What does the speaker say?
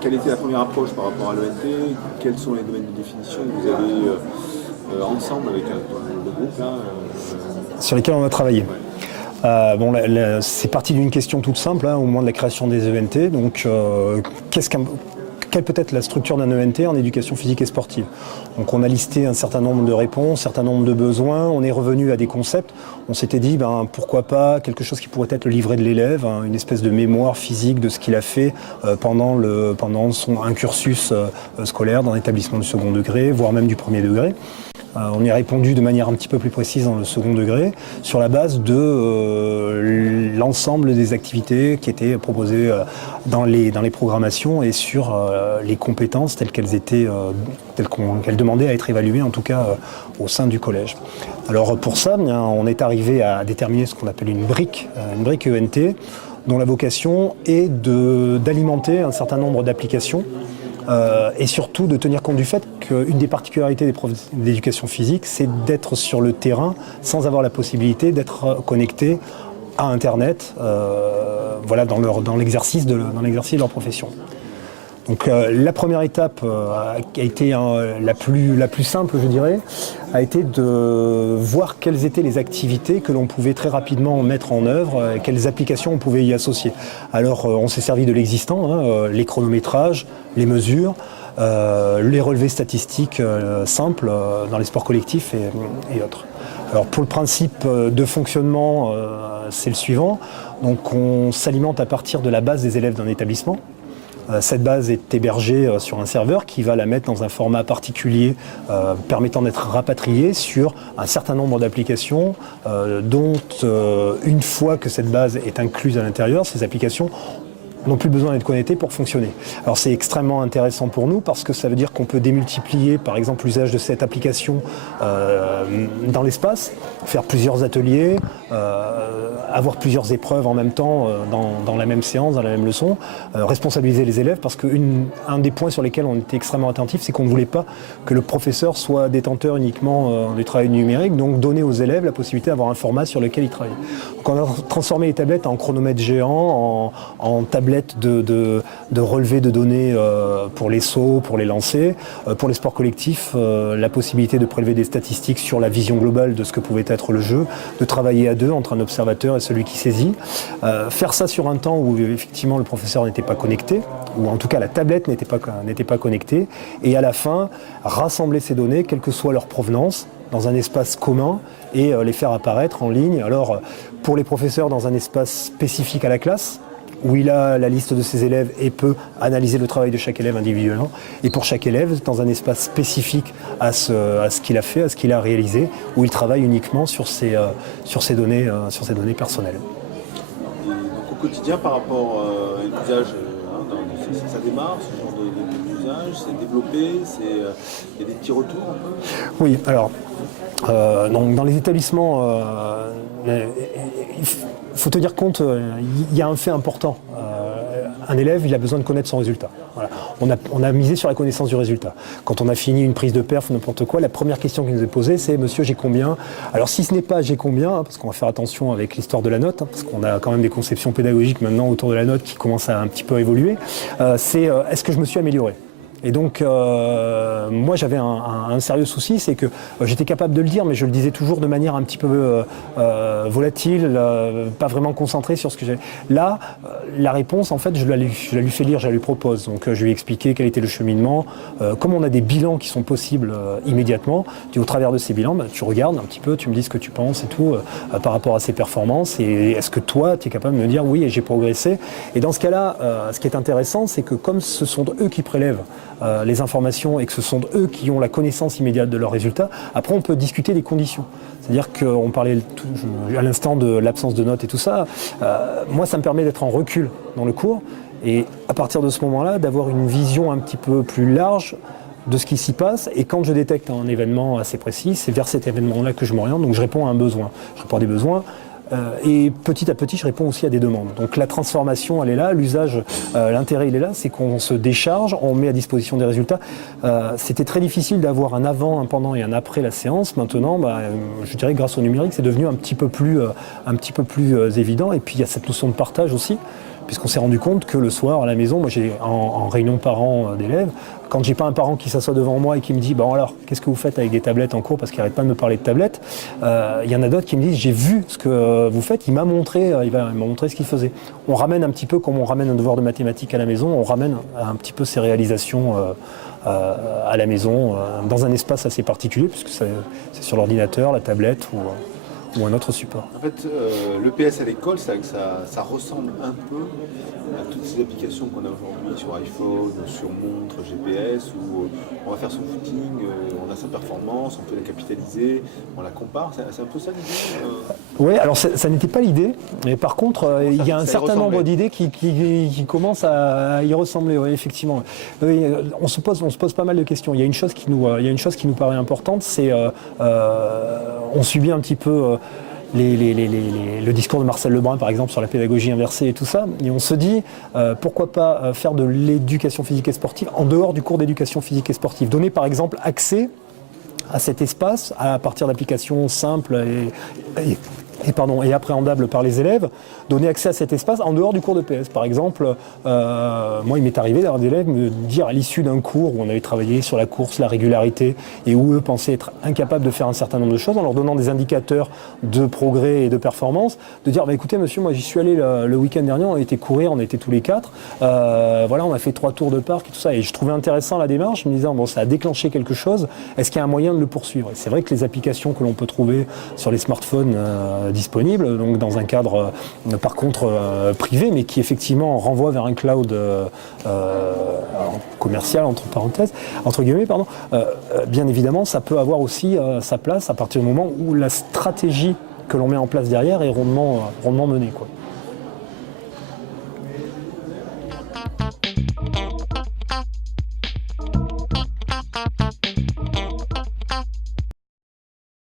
quelle était la première approche par rapport à l'ENT? Quels sont les domaines de définition que vous avez ensemble avec le groupe là, sur lesquels on a travaillé? Ouais. Bon, c'est parti d'une question toute simple, au moment de la création des ENT. Donc, quelle peut être la structure d'un ENT en éducation physique et sportive? Donc on a listé un certain nombre de réponses, un certain nombre de besoins, on est revenu à des concepts. On s'était dit, pourquoi pas quelque chose qui pourrait être le livret de l'élève, une espèce de mémoire physique de ce qu'il a fait pendant un cursus scolaire dans l'établissement du second degré, voire même du premier degré. On y a répondu de manière un petit peu plus précise dans le second degré, sur la base de l'ensemble des activités qui étaient proposées dans les programmations et sur les compétences telles qu'elles demandaient à être évaluées, en tout cas au sein du collège. Alors pour ça, on est arrivé à déterminer ce qu'on appelle une brique ENT, dont la vocation est d'alimenter un certain nombre d'applications et surtout de tenir compte du fait qu'une des particularités des profs d'éducation physique, c'est d'être sur le terrain sans avoir la possibilité d'être connecté à Internet dans l'exercice de leur profession. Donc la première étape qui a été la plus simple, je dirais, a été de voir quelles étaient les activités que l'on pouvait très rapidement mettre en œuvre, quelles applications on pouvait y associer. Alors on s'est servi de l'existant, les chronométrages, les mesures, les relevés statistiques simples dans les sports collectifs et autres. Alors pour le principe de fonctionnement, c'est le suivant. Donc on s'alimente à partir de la base des élèves d'un établissement. Cette base est hébergée sur un serveur qui va la mettre dans un format particulier permettant d'être rapatriée sur un certain nombre d'applications dont une fois que cette base est incluse à l'intérieur, ces applications n'ont plus besoin d'être connectées pour fonctionner. Alors c'est extrêmement intéressant pour nous parce que ça veut dire qu'on peut démultiplier par exemple l'usage de cette application dans l'espace, faire plusieurs ateliers, avoir plusieurs épreuves en même temps dans la même séance, dans la même leçon, responsabiliser les élèves parce qu'un des points sur lesquels on était extrêmement attentif, c'est qu'on ne voulait pas que le professeur soit détenteur uniquement du travail numérique, donc donner aux élèves la possibilité d'avoir un format sur lequel ils travaillent. Donc on a transformé les tablettes en chronomètres géants, en tablettes de relevé de données pour les sauts, pour les lancers. Pour les sports collectifs, la possibilité de prélever des statistiques sur la vision globale de ce que pouvait être le jeu, de travailler à deux entre un observateur et celui qui saisit. Faire ça sur un temps où effectivement le professeur n'était pas connecté, ou en tout cas la tablette n'était pas connectée, et à la fin, rassembler ces données, quelle que soit leur provenance, dans un espace commun et les faire apparaître en ligne. Alors pour les professeurs dans un espace spécifique à la classe, où il a la liste de ses élèves et peut analyser le travail de chaque élève individuellement, et pour chaque élève dans un espace spécifique à ce qu'il a fait, à ce qu'il a réalisé, où il travaille uniquement sur ses données personnelles. Et donc au quotidien, par rapport à l'usage, ça démarre, ce genre d'usage, c'est développé, il y a des petits retours un peu? Oui, alors donc dans les établissements, il faut tenir compte, il y a un fait important. Un élève, il a besoin de connaître son résultat. Voilà. On a misé sur la connaissance du résultat. Quand on a fini une prise de perf ou n'importe quoi, la première question qui nous est posée, c'est « Monsieur, j'ai combien ?» Alors si ce n'est pas « j'ai combien », parce qu'on va faire attention avec l'histoire de la note, parce qu'on a quand même des conceptions pédagogiques maintenant autour de la note qui commencent à un petit peu évoluer, c'est « Est-ce que je me suis amélioré ?» Et donc, moi, j'avais un sérieux souci, c'est que j'étais capable de le dire, mais je le disais toujours de manière un petit peu volatile, pas vraiment concentrée sur ce que j'avais. Là, la réponse, en fait, je la lui fais lire, je la lui propose. Donc, je lui ai expliqué quel était le cheminement. Comme on a des bilans qui sont possibles immédiatement, au travers de ces bilans, tu regardes un petit peu, tu me dis ce que tu penses et tout, par rapport à ces performances. Et est-ce que toi, tu es capable de me dire oui, j'ai progressé? Et dans ce cas-là, ce qui est intéressant, c'est que comme ce sont eux qui prélèvent les informations et que ce sont eux qui ont la connaissance immédiate de leurs résultats, après on peut discuter des conditions. C'est-à-dire qu'on parlait à l'instant de l'absence de notes et tout ça. Moi, ça me permet d'être en recul dans le cours et à partir de ce moment-là, d'avoir une vision un petit peu plus large de ce qui s'y passe. Et quand je détecte un événement assez précis, c'est vers cet événement-là que je m'oriente. Donc je réponds à un besoin. Je réponds à des besoins. Et petit à petit, je réponds aussi à des demandes. Donc la transformation, elle est là, l'usage, l'intérêt, il est là, c'est qu'on se décharge, on met à disposition des résultats. C'était très difficile d'avoir un avant, un pendant et un après la séance. Maintenant, je dirais que grâce au numérique, c'est devenu un petit peu plus évident. Et puis il y a cette notion de partage aussi. puisqu'on s'est rendu compte que le soir à la maison, moi j'ai en réunion parents d'élèves, quand j'ai pas un parent qui s'assoit devant moi et qui me dit bon alors qu'est-ce que vous faites avec des tablettes en cours parce qu'il n'arrête pas de me parler de tablettes, il y en a d'autres qui me disent j'ai vu ce que vous faites, il m'a montré ce qu'il faisait. On ramène un petit peu comme on ramène un devoir de mathématiques à la maison, on ramène un petit peu ses réalisations à la maison dans un espace assez particulier puisque c'est sur l'ordinateur, la tablette ou un autre support. En fait, l'EPS à l'école, ça ressemble un peu à toutes ces applications qu'on a aujourd'hui sur iPhone, sur montre, GPS, où on va faire son footing, on a sa performance, on peut la capitaliser, on la compare. C'est un peu ça l'idée Oui, alors ça n'était pas l'idée, mais par contre, il y a un certain nombre d'idées qui commencent à y ressembler, oui, effectivement. Oui, on se pose pas mal de questions. Il y a une chose qui nous paraît importante, c'est on subit un petit peu le discours de Marcel Lebrun, par exemple, sur la pédagogie inversée et tout ça. Et on se dit, pourquoi pas faire de l'éducation physique et sportive en dehors du cours d'éducation physique et sportive. Donner, par exemple, accès à cet espace à partir d'applications simples et appréhendables par les élèves, donner accès à cet espace en dehors du cours de PS. Par exemple, moi il m'est arrivé d'avoir des élèves me dire à l'issue d'un cours où on avait travaillé sur la course, la régularité, et où eux pensaient être incapables de faire un certain nombre de choses, en leur donnant des indicateurs de progrès et de performance, de dire bah, écoutez monsieur, moi j'y suis allé le week-end dernier, on a été courir, on était tous les quatre, voilà, on a fait 3 tours de parc et tout ça, et je trouvais intéressant la démarche, me disant bon ça a déclenché quelque chose, est-ce qu'il y a un moyen de le poursuivre? Et c'est vrai que les applications que l'on peut trouver sur les smartphones disponibles, donc dans un cadre par contre privé, mais qui effectivement renvoie vers un cloud commercial, entre guillemets, bien évidemment, ça peut avoir aussi sa place à partir du moment où la stratégie que l'on met en place derrière est rondement menée, quoi.